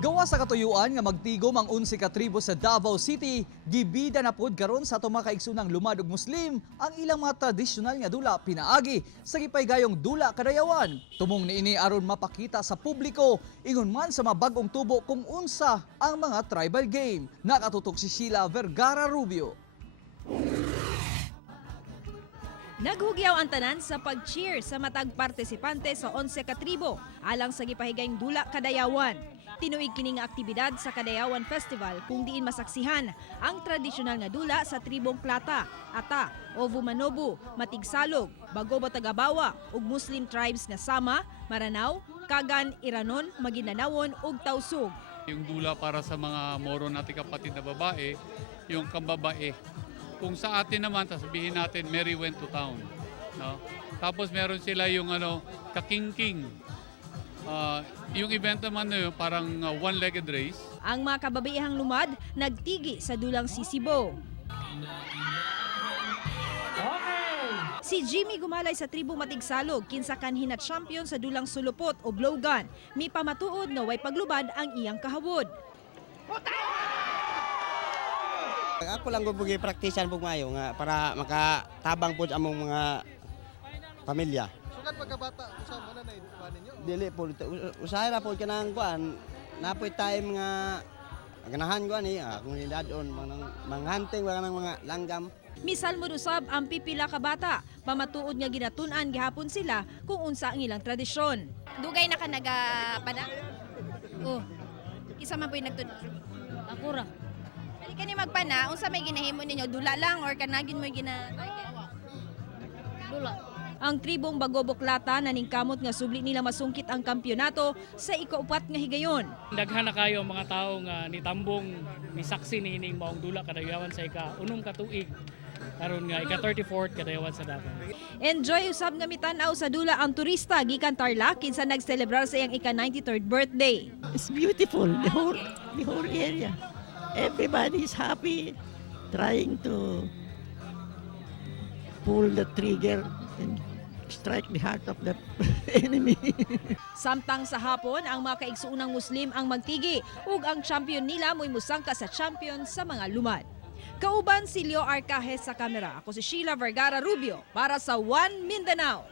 Gawa sa katuyuan nga magtigom ang 11 ka tribo sa Davao City, gibida na pod karon sa atong mga kaigsunang lumad ug Muslim ang ilang mga tradisyonal nga dula pinaagi sa gipaygayong dula kadayawan. Tumong niini aron mapakita sa publiko ingon man sa mga bag-ong tubo kung unsa ang mga tribal game. Nakatutok si Sheila Vergara Rubio. Naghugyaw ang tanan sa pag-cheer sa matag partisipante sa 11 ka tribo alang sa gipahigayong dula kadayawan. Tinuig kini nga aktibidad sa Kadayawan Festival kung diin masaksihan ang tradisyonal nga dula sa tribong Plata, Ata, Ovu Manobu, Matigsalog, Bagoba Tagabawa ug Muslim tribes nga Sama, Maranao, Kagan, Iranon, Maguindanawon ug Tausug. Yung dula para sa mga Moro nating kapatid na babae, yung kambabae. Kung sa atin naman, sabihin natin, Mary went to town. No? Tapos meron sila yung kakingking. Yung event naman na yun, parang one-legged race. Ang mga kababaihang lumad nagtigi sa dulang Sisibo. Si Jimmy gumalay sa tribong Matigsalog kinsa kanhin na champion sa dulang sulupot o blowgun. May pamatuod nga way paglubad ang iyang kahawod. Ako lang ko bugi praktisan pug maayo nga para makatabang pud among mga pamilya. Sukat pagkabata sa mana na ituan ninyo. Dili po usahay ra po kanang kuan napoy time nga ganahan ko ani kung dadon mga hunting mga langgam. Misal mo usab ang pipila ka bata, pamatuod nga ginatun-an gihapon sila kung unsa ang ilang tradisyon. Dugay na ka nagapada? Oh. Isa man po'y nagtud. Ako ra. Dali ka ni magpana, unsa may ginahimo ninyo? Dula lang or kanagin mo Dula. Ang tribong Bagoboklata naningkamot nga subli nila masungkit ang kampyonato sa ikaupat nga higayon. Daghan na kayo mga tao nga nitambong ni saksi niining maong dula kadayawan sa ika-unom ka tuig karon nga ika-34th kadayawan sa Davao. Enjoy usab nga mitanaw sa dula ang turista gikan Tarlac kinsa nagselebrar sa iyang ika-93rd birthday. It's beautiful, the whole area. Everybody is happy, trying to pull the trigger and strike the heart of the enemy. Samtang sa hapon, ang mga kaigsuunang Muslim ang magtigi ug ang champion nila mo'y musangka sa champion sa mga lumad. Kauban si Leo Arcajes sa kamera. Ako si Sheila Vergara Rubio para sa One Mindanao.